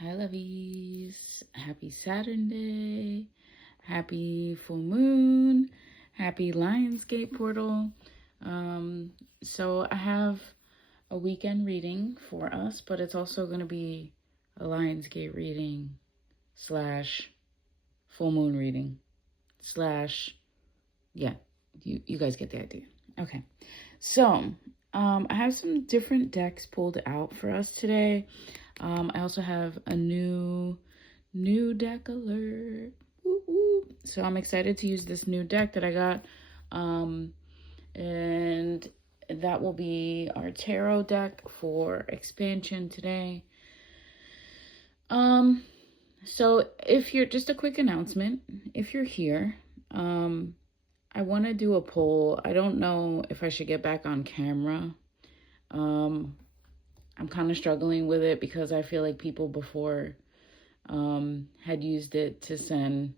Hi, lovies. Happy Saturday. Happy full moon. Happy Lionsgate portal. So I have a weekend reading for us, but it's also going to be a Lionsgate reading slash full moon reading slash, yeah, you guys get the idea. Okay. So, I have some different decks pulled out for us today. I also have a new deck alert. Woo woo. So I'm excited to use this new deck that I got. And that will be our tarot deck for expansion today. So if you're, just a quick announcement, if you're here, I want to do a poll. I don't know if I should get back on camera. I'm kind of struggling with it because I feel like people before had used it to send,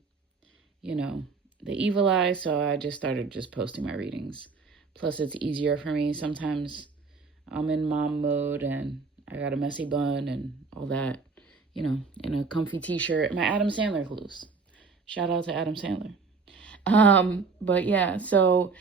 the evil eye. So I just started just posting my readings. Plus, it's easier for me. Sometimes I'm in mom mode and I got a messy bun and all that, in a comfy t-shirt. My Adam Sandler clothes. Shout out to Adam Sandler. But yeah, so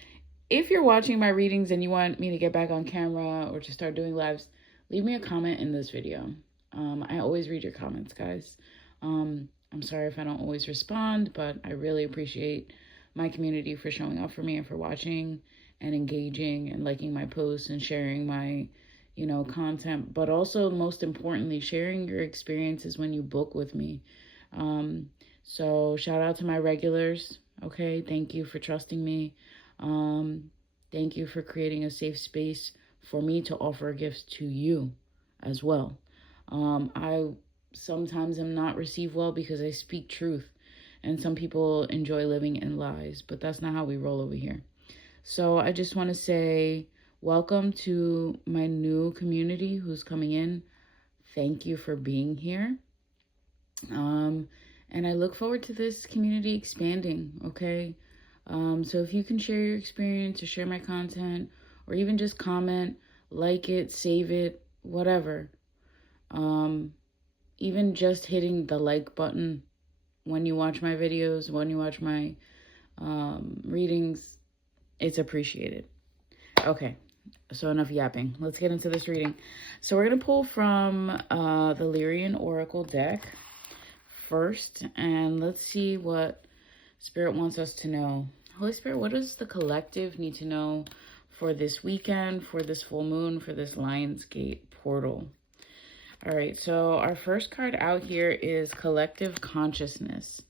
if you're watching my readings and you want me to get back on camera or to start doing lives, leave me a comment in this video. I always read your comments, guys. I'm sorry if I don't always respond, but I really appreciate my community for showing up for me and for watching and engaging and liking my posts and sharing my, content, but also most importantly, sharing your experiences when you book with me. So shout out to my regulars. Okay. Thank you for trusting me. Thank you for creating a safe space for me to offer gifts to you as well. I sometimes am not received well because I speak truth, and some people enjoy living in lies, but that's not how we roll over here. So I just want to say welcome to my new community who's coming in. Thank you for being here. And I look forward to this community expanding, okay? So if you can share your experience or share my content or even just comment, like it, save it, whatever. Even just hitting the like button when you watch my videos, when you watch my readings, it's appreciated. Okay, so enough yapping. Let's get into this reading. So we're going to pull from the Lyrian Oracle deck first, and let's see what Spirit wants us to know. Holy Spirit, what does the collective need to know for this weekend, for this full moon, for this Lionsgate portal? All right, so our first card out here is Collective Consciousness.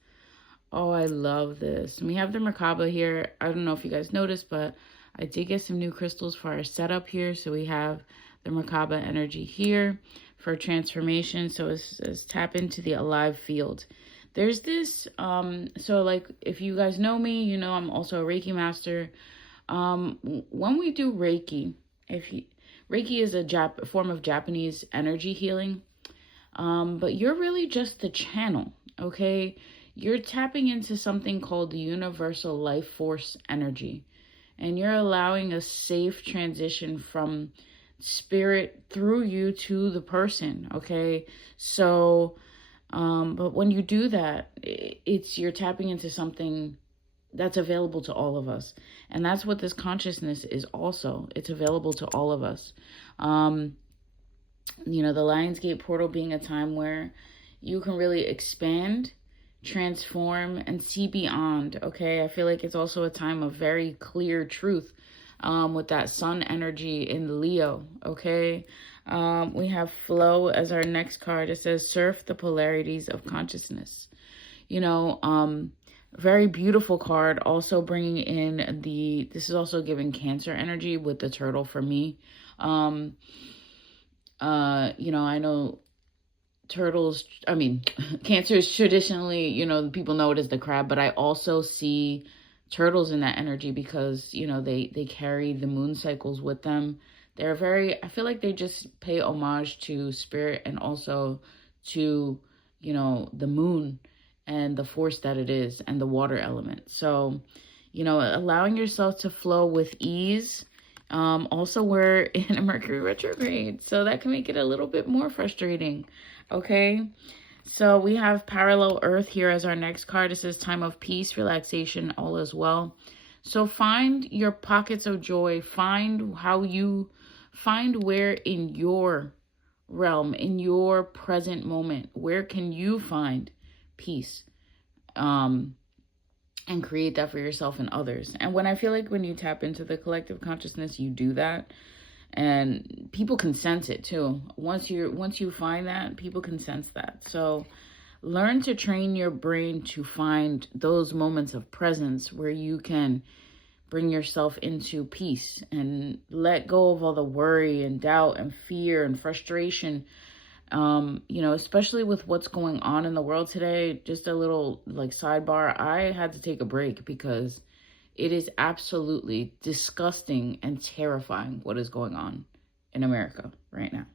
Oh, I love this. And we have the Merkaba here. I don't know if you guys noticed, but I did get some new crystals for our setup here. So we have the Merkaba energy here for transformation. So it's tap into the alive field. There's this, so like if you guys know me, you know I'm also a Reiki master. When we do Reiki, Reiki is a form of Japanese energy healing, but you're really just the channel, okay? You're tapping into something called the universal life force energy, and you're allowing a safe transition from spirit through you to the person, okay? So, but when you do that, you're tapping into something that's available to all of us. And that's what this consciousness is also. It's available to all of us. The Lionsgate portal being a time where you can really expand, transform, and see beyond, okay? I feel like it's also a time of very clear truth with that sun energy in Leo, okay? We have Flow as our next card. It says, surf the polarities of consciousness. Very beautiful card, also bringing in this is also giving Cancer energy with the turtle for me. I know Cancer is traditionally, people know it as the crab, but I also see turtles in that energy because, they carry the moon cycles with them. I feel like they just pay homage to spirit and also to, the moon and the force that it is and the water element. So, allowing yourself to flow with ease Also, we're in a Mercury retrograde, so that can make it a little bit more frustrating. Okay, so we have parallel Earth here as our next card. It says time of peace, relaxation, all is well. So find your pockets of joy. Find where in your realm, in your present moment, where can you find peace? And create that for yourself and others. And when I feel like when you tap into the collective consciousness, you do that, and people can sense it too. Once you find that, people can sense that. So learn to train your brain to find those moments of presence where you can bring yourself into peace and let go of all the worry and doubt and fear and frustration. Especially with what's going on in the world today. Just a little like sidebar, I had to take a break because it is absolutely disgusting and terrifying what is going on in America right now.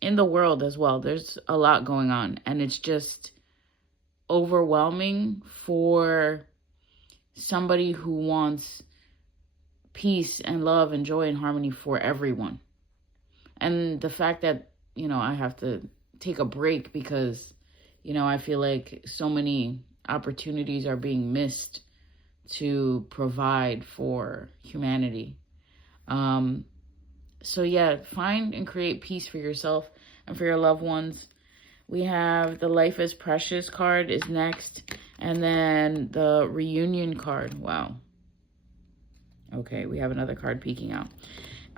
In the world as well, there's a lot going on, and it's just overwhelming for somebody who wants peace and love and joy and harmony for everyone. And the fact that, I have to take a break because, I feel like so many opportunities are being missed to provide for humanity. So yeah, find and create peace for yourself and for your loved ones. We have the Life is Precious card is next. And then the Reunion card. Wow. Okay, we have another card peeking out.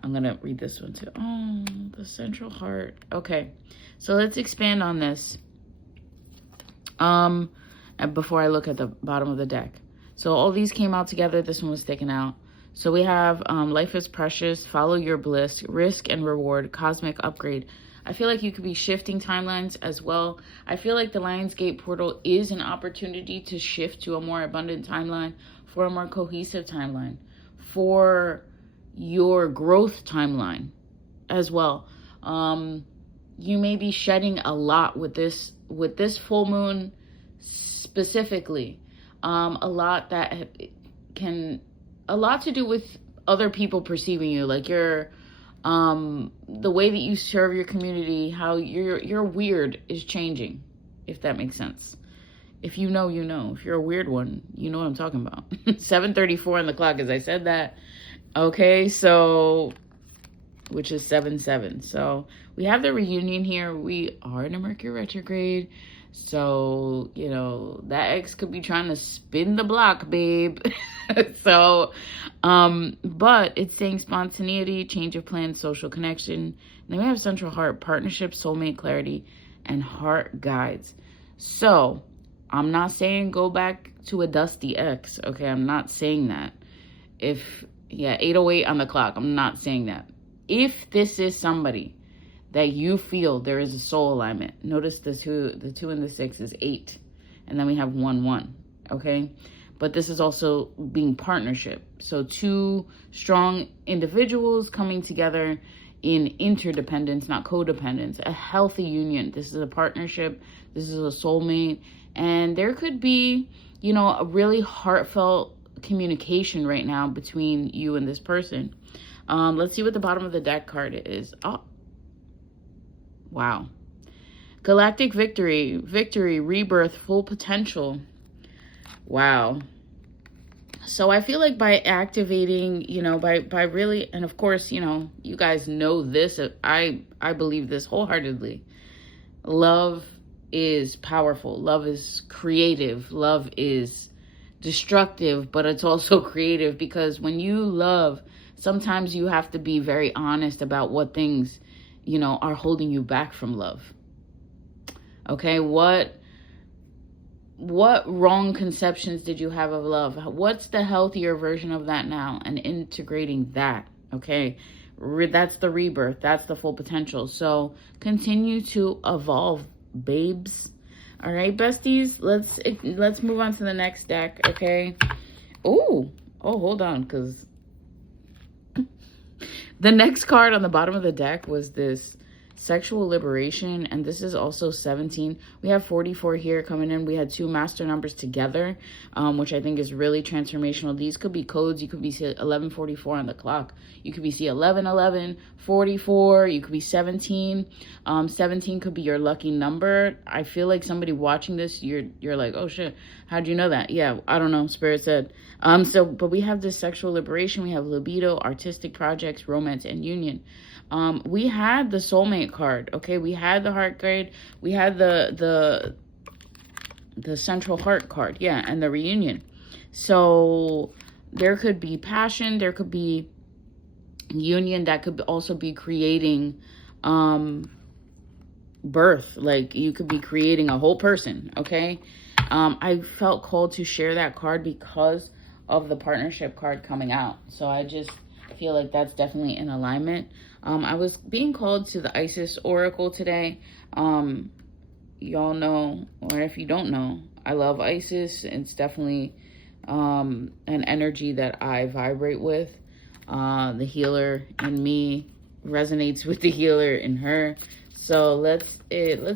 I'm going to read this one too. Oh, the Central Heart. Okay, so let's expand on this. And before I look at the bottom of the deck. So all these came out together. This one was sticking out. So we have Life is Precious, Follow Your Bliss, Risk and Reward, Cosmic Upgrade. I feel like you could be shifting timelines as well. I feel like the Lionsgate portal is an opportunity to shift to a more abundant timeline, for a more cohesive timeline, for your growth timeline as well. You may be shedding a lot with this full moon specifically. A lot to do with other people perceiving you, like your the way that you serve your community, how your weird is changing, if that makes sense. If you know, you know. If you're a weird one, you know what I'm talking about. 7:34 on the clock as I said that. Okay, so, which is 7/7. So we have the reunion here. We are in a Mercury retrograde. So, that ex could be trying to spin the block, babe. So, but it's saying spontaneity, change of plans, social connection. And then we have Central Heart, partnership, soulmate, clarity, and heart guides. So I'm not saying go back to a dusty ex. Okay, I'm not saying that. 8:08 on the clock. I'm not saying that. If this is somebody that you feel there is a soul alignment, notice the 2 and the 6 is 8, and then we have 1-1. Okay, but this is also being partnership. So 2 strong individuals coming together in interdependence, not codependence. A healthy union. This is a partnership. This is a soulmate, and there could be, a really heartfelt communication right now between you and this person. Let's see what the bottom of the deck card is. Oh, wow. Galactic victory, rebirth, full potential. Wow. So I feel like by activating, by really, and of course, you guys know this. I believe this wholeheartedly. Love is powerful. Love is creative. Love is destructive, but it's also creative, because when you love, sometimes you have to be very honest about what things, are holding you back from love. Okay, what wrong conceptions did you have of love? What's the healthier version of that now? And integrating that, okay? That's the rebirth. That's the full potential. So continue to evolve, babes. All right, besties, let's move on to the next deck, okay? Oh, hold on, because the next card on the bottom of the deck was this sexual liberation, and this is also 17. We have 44 here coming in. We had 2 master numbers together, which I think is really transformational. These could be codes. You could be 1144 on the clock. You could be see 1111, 44. You could be 17. 17 could be your lucky number. I feel like somebody watching this, you're like, oh shit, how'd you know that? Yeah, I don't know. Spirit said. But we have this sexual liberation. We have libido, artistic projects, romance, and union. We had the soulmate card, okay? We had the heart card. We had the central heart card, yeah, and the reunion. So there could be passion. There could be union. That could also be creating birth. Like, you could be creating a whole person, okay? I felt called to share that card because of the partnership card coming out. So I just feel like that's definitely in alignment. I was being called to the Isis Oracle today. Y'all know, or if you don't know, I love Isis. It's definitely an energy that I vibrate with. The healer in me resonates with the healer in her. So let's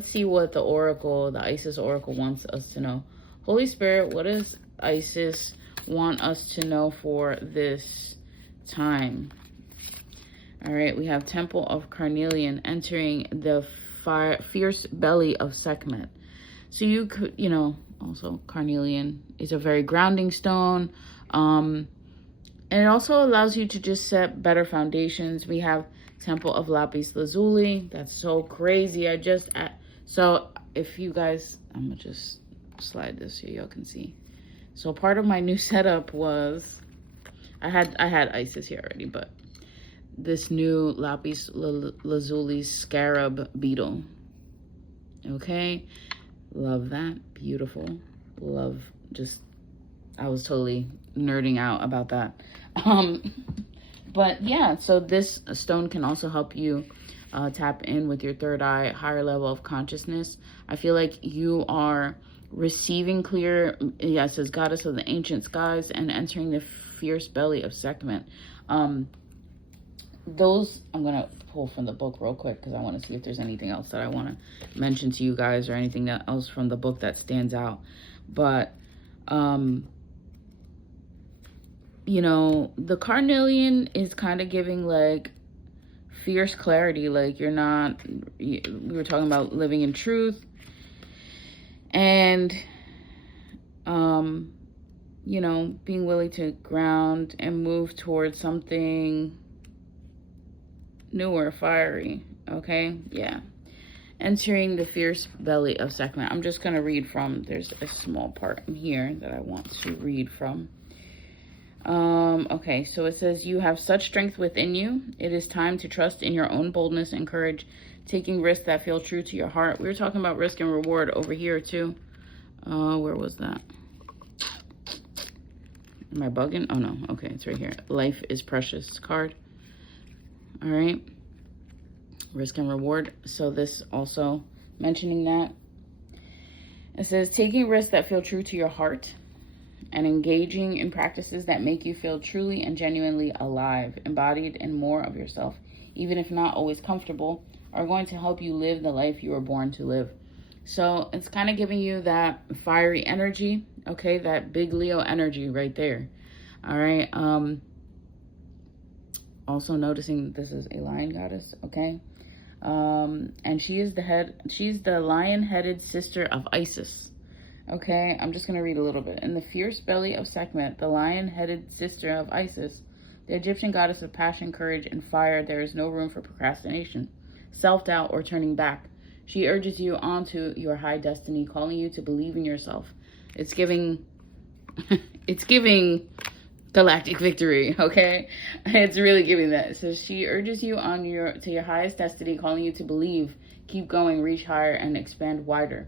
see what the Oracle, the Isis Oracle, wants us to know. Holy Spirit, what does Isis want us to know for this time? All right, we have Temple of Carnelian entering the fierce belly of Sekhmet. So you could, also Carnelian is a very grounding stone. And it also allows you to just set better foundations. We have Temple of Lapis Lazuli. That's so crazy. So if you guys, I'm gonna just slide this so y'all can see. So part of my new setup was, I had Isis here already, but this new Lapis Lazuli scarab beetle. Okay, love that. Beautiful. Love, just, I was totally nerding out about that. But yeah, so this stone can also help you tap in with your third eye, higher level of consciousness. I feel like you are receiving clear, it says goddess of the ancient skies, and entering the fierce belly of Sekhmet. Those I'm gonna pull from the book real quick because I want to see if there's anything else that I want to mention to you guys, or anything else from the book that stands out. But the Carnelian is kind of giving like fierce clarity. Like, we were talking about living in truth, and being willing to ground and move towards something newer, fiery. Okay, yeah. Entering the fierce belly of Sekhmet. I'm just gonna read from, there's a small part in here that I want to read from. Okay, so it says, you have such strength within you. It is time to trust in your own boldness and courage, taking risks that feel true to your heart. We were talking about risk and reward over here too. Where was that? Am I bugging? Oh no, okay, it's right here. Life is precious card. All right, risk and reward. So this also mentioning that. It says, taking risks that feel true to your heart and engaging in practices that make you feel truly and genuinely alive, embodied, and more of yourself, even if not always comfortable, are going to help you live the life you were born to live. So it's kind of giving you that fiery energy, okay, that big Leo energy right there. All right. Also noticing this is a lion goddess, okay? And she's the lion-headed sister of Isis. Okay, I'm just going to read a little bit. In the fierce belly of Sekhmet, the lion-headed sister of Isis, the Egyptian goddess of passion, courage, and fire, there is no room for procrastination, self-doubt, or turning back. She urges you on to your high destiny, calling you to believe in yourself. It's giving galactic victory, okay? It's really giving that. So she urges you on to your highest destiny, calling you to believe, keep going, reach higher, and expand wider.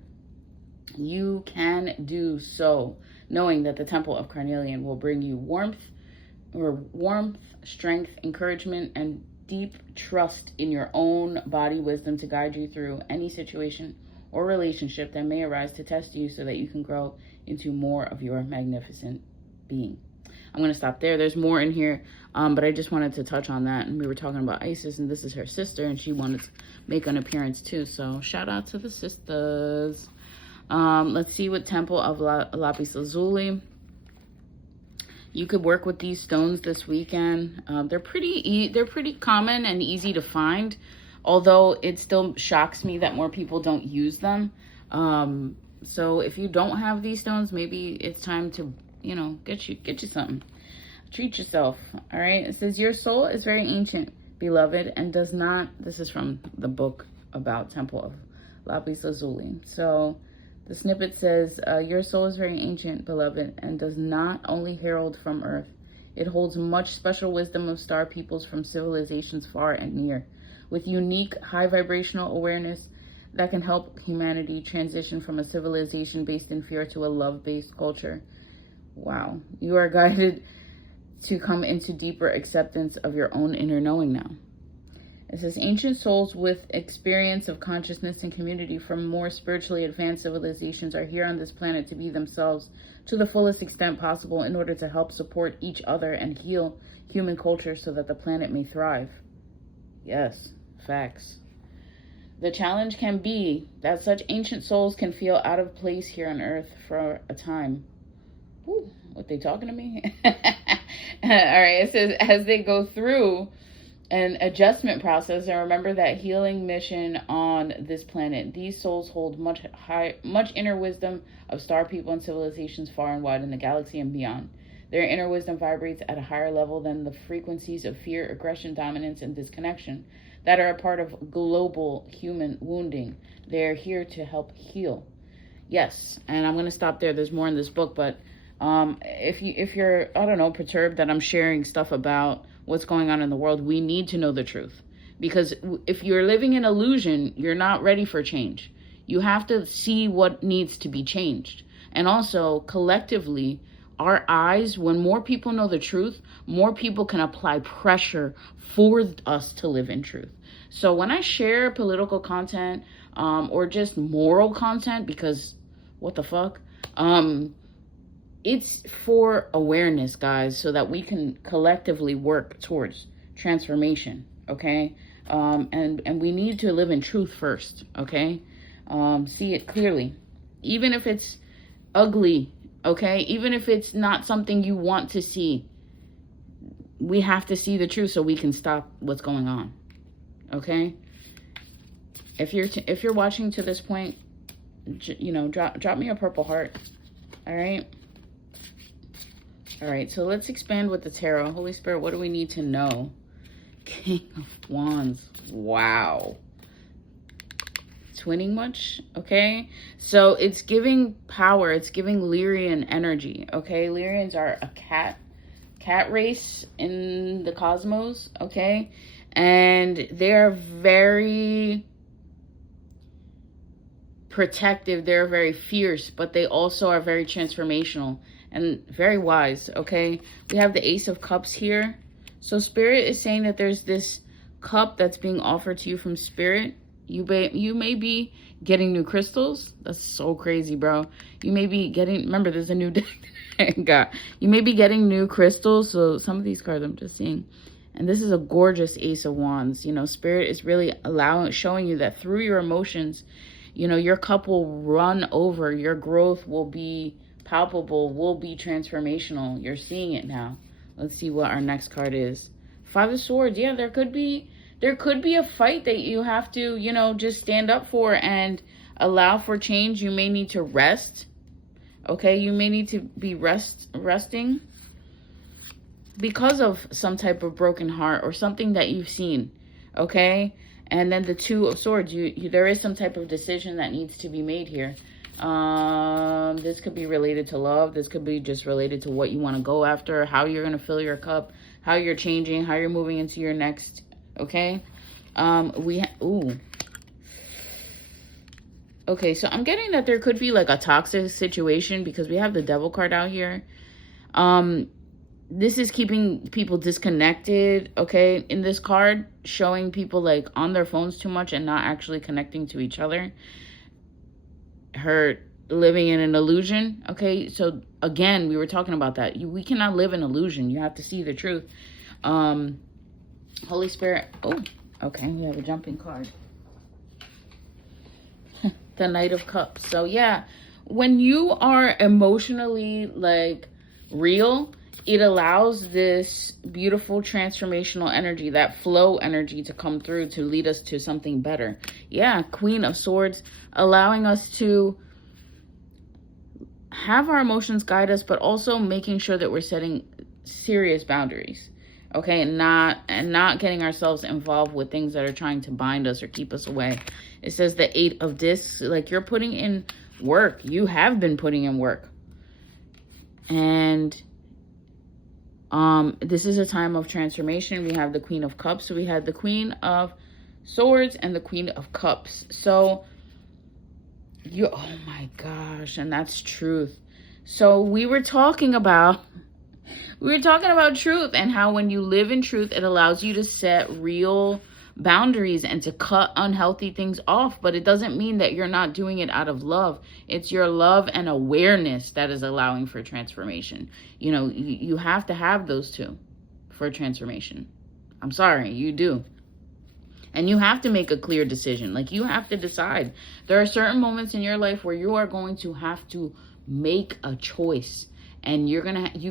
You can do so, knowing that the Temple of Carnelian will bring you warmth, strength, encouragement, and deep trust in your own body wisdom to guide you through any situation or relationship that may arise to test you so that you can grow into more of your magnificent being. I'm going to stop there. There's more in here, but I just wanted to touch on that. And we were talking about Isis, and this is her sister, and she wanted to make an appearance too. So shout out to the sisters. Let's see what Temple of Lapis Lazuli. You could work with these stones this weekend. They're pretty common and easy to find, although it still shocks me that more people don't use them. So if you don't have these stones, maybe it's time to, you know, get you something. Treat yourself. All right. It says your soul is very ancient, beloved, and does not. This is from the book about Temple of Lapis Lazuli. So the snippet says, your soul is very ancient, beloved, and does not only herald from earth. It holds much special wisdom of star peoples from civilizations far and near, with unique high vibrational awareness that can help humanity transition from a civilization based in fear to a love-based culture. Wow. You are guided to come into deeper acceptance of your own inner knowing now. It says, ancient souls with experience of consciousness and community from more spiritually advanced civilizations are here on this planet to be themselves to the fullest extent possible in order to help support each other and heal human culture so that the planet may thrive. Yes, facts. The challenge can be that such ancient souls can feel out of place here on Earth for a time. Ooh, what, they talking to me? All right, it says, as they go through an adjustment process, and remember that healing mission on this planet, these souls hold much inner wisdom of star people and civilizations far and wide in the galaxy and beyond. Their inner wisdom vibrates at a higher level than the frequencies of fear, aggression, dominance, and disconnection that are a part of global human wounding. They're here to help heal. Yes, and I'm going to stop there. There's more in this book, but if you're, I don't know, perturbed that I'm sharing stuff about what's going on in the world, we need to know the truth. Because if you're living in illusion, you're not ready for change. You have to see what needs to be changed. And also, collectively, our eyes, when more people know the truth, more people can apply pressure for us to live in truth. So when I share political content, or just moral content, because what the fuck, it's for awareness, guys, so that we can collectively work towards transformation, okay? And we need to live in truth first, okay? See it clearly. Even if it's ugly, okay? Even if it's not something you want to see, we have to see the truth so we can stop what's going on, okay? If you're watching to this point, you know, drop me a purple heart, all right? All right, so let's expand with the tarot. Holy Spirit, what do we need to know? King of Wands. Wow. Twinning much? Okay. So it's giving power. It's giving Lyrian energy. Okay. Lyrians are a cat race in the cosmos. Okay. And they're very protective. They're very fierce, but they also are very transformational and very wise, okay? We have the Ace of Cups here. So Spirit is saying that there's this cup that's being offered to you from Spirit. You may be getting new crystals. That's so crazy, bro. You may be getting, remember, there's a new deck. God. You may be getting new crystals. So some of these cards I'm just seeing. And this is a gorgeous Ace of Wands. You know, Spirit is really showing you that through your emotions, you know, your cup will run over. Your growth will be palpable, will be transformational. You're seeing it now. Let's see what our next card is. Five of Swords. Yeah, there could be a fight that you have to, you know, just stand up for and allow for change. You may need to rest. Okay, you may need to be resting because of some type of broken heart or something that you've seen. Okay, and then the Two of Swords. There is some type of decision that needs to be made here. This could be related to love. This could be just related to what you want to go after, how you're going to fill your cup, how you're changing, how you're moving into your next, okay? Okay, so I'm getting that there could be like a toxic situation because we have the Devil card out here. This is keeping people disconnected, okay? In this card, showing people like on their phones too much and not actually connecting to each other. Hurt, living in an illusion. Okay, so again, we were talking about that. We cannot live in illusion. You have to see the truth. Holy Spirit. Oh, okay, we have a jumping card. The Knight of Cups. So yeah, when you are emotionally like real, it allows this beautiful transformational energy, that flow energy, to come through to lead us to something better. Yeah, Queen of Swords, allowing us to have our emotions guide us, but also making sure that we're setting serious boundaries. Okay, and not getting ourselves involved with things that are trying to bind us or keep us away. It says the 8 of Discs, like you're putting in work. You have been putting in work. And this is a time of transformation. We have the Queen of Cups. So we had the Queen of Swords and the Queen of Cups. So oh my gosh, and that's truth. So we were talking about truth, and how when you live in truth, it allows you to set real boundaries and to cut unhealthy things off. But it doesn't mean that you're not doing it out of love. It's your love and awareness that is allowing for transformation. You know, you have to have those two for transformation. I'm sorry, you do. And you have to make a clear decision. Like, you have to decide. There are certain moments in your life where you are going to have to make a choice. And you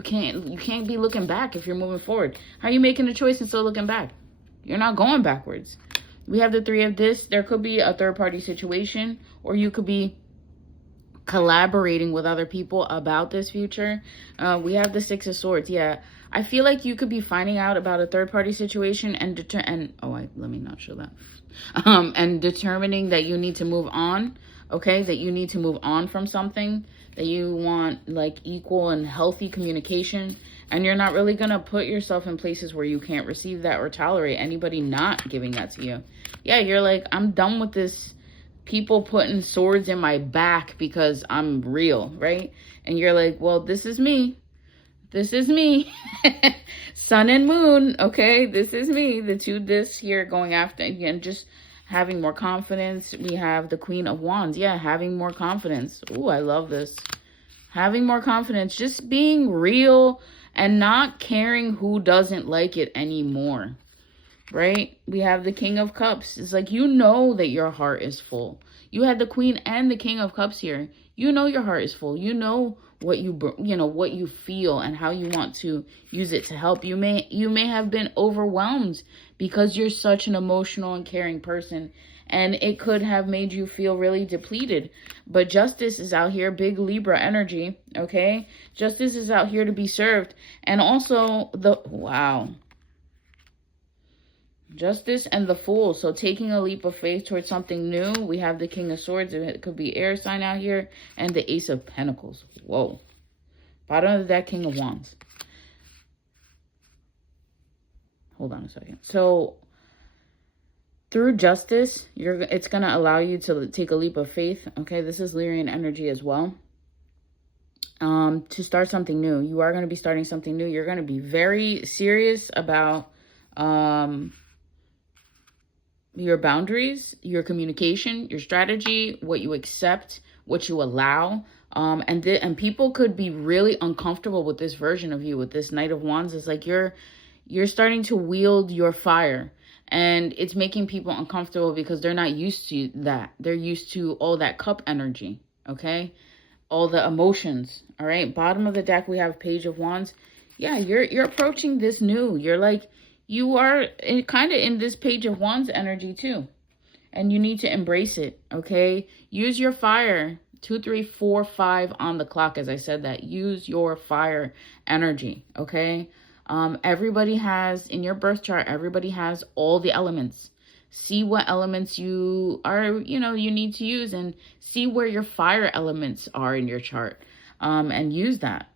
can't be looking back if you're moving forward. How are you making a choice and still looking back? You're not going backwards. We have the 3 of Discs. There could be a third-party situation, or you could be collaborating with other people about this future. We have the 6 of Swords. Yeah, I feel like you could be finding out about a third-party situation and let me not show that. And determining that you need to move on. Okay, that you need to move on from something, that you want like equal and healthy communication, and you're not really gonna put yourself in places where you can't receive that or tolerate anybody not giving that to you. Yeah, you're like, I'm done with this people putting swords in my back because I'm real, right? And you're like, well, this is me. This is me. Sun and moon, okay? This is me. The 2 Discs here going after, again, just having more confidence. We have the Queen of Wands. Yeah, having more confidence. Ooh, I love this. Having more confidence. Just being real and not caring who doesn't like it anymore. Right? We have the King of Cups. It's like, you know that your heart is full. You had the Queen and the King of Cups here. You know your heart is full. You know what what you feel and how you want to use it to help. You may have been overwhelmed because you're such an emotional and caring person, and it could have made you feel really depleted. But Justice is out here, big Libra energy, okay? Justice is out here to be served. And also Justice and the Fool. So taking a leap of faith towards something new. We have the King of Swords. It could be air sign out here. And the Ace of Pentacles. Whoa. Bottom of the deck, King of Wands. Hold on a second. So through Justice, it's going to allow you to take a leap of faith. Okay, this is Lyrian energy as well. To start something new. You are going to be starting something new. You're going to be very serious about your boundaries, your communication, your strategy, what you accept, what you allow. And people could be really uncomfortable with this version of you, with this Knight of Wands. It's like you're starting to wield your fire, and it's making people uncomfortable because they're not used to that. They're used to all that cup energy, okay? All the emotions, all right? Bottom of the deck, we have Page of Wands. Yeah, you're approaching this new. You're like, you are kind of in this Page of Wands energy too. And you need to embrace it, okay? Use your fire. 2, 3, 4, 5 on the clock, as I said that. Use your fire energy, okay? Everybody has, in your birth chart, everybody has all the elements. See what elements you need to use, and see where your fire elements are in your chart, and use that.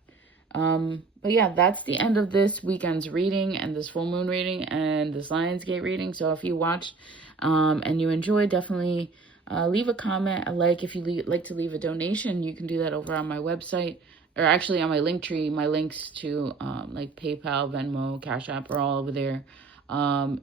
But yeah, that's the end of this weekend's reading and this full moon reading and this Lionsgate reading. So if you watched and you enjoyed, definitely leave a comment, a like. If you like to leave a donation, you can do that over on my website, or actually on my link tree. My links to like PayPal, Venmo, Cash App are all over there.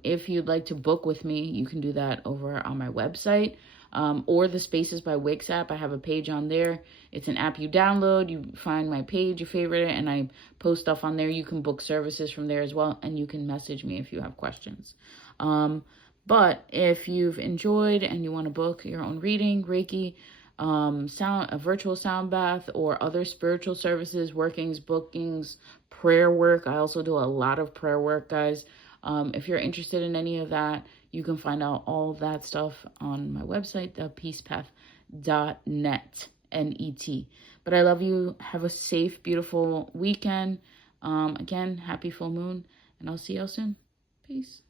If you'd like to book with me, you can do that over on my website. or the Spaces by Wix app. I have a page on there. It's an app you download. You find my page, you favorite it, and I post stuff on there. You can book services from there as well, and you can message me if you have questions. But if you've enjoyed and you want to book your own reading, Reiki, a virtual sound bath, or other spiritual services, workings, bookings, prayer work. I also do a lot of prayer work, guys. If you're interested in any of that, you can find out all of that stuff on my website, thepeacepath.net, N-E-T. But I love you. Have a safe, beautiful weekend. Again, happy full moon, and I'll see y'all soon. Peace.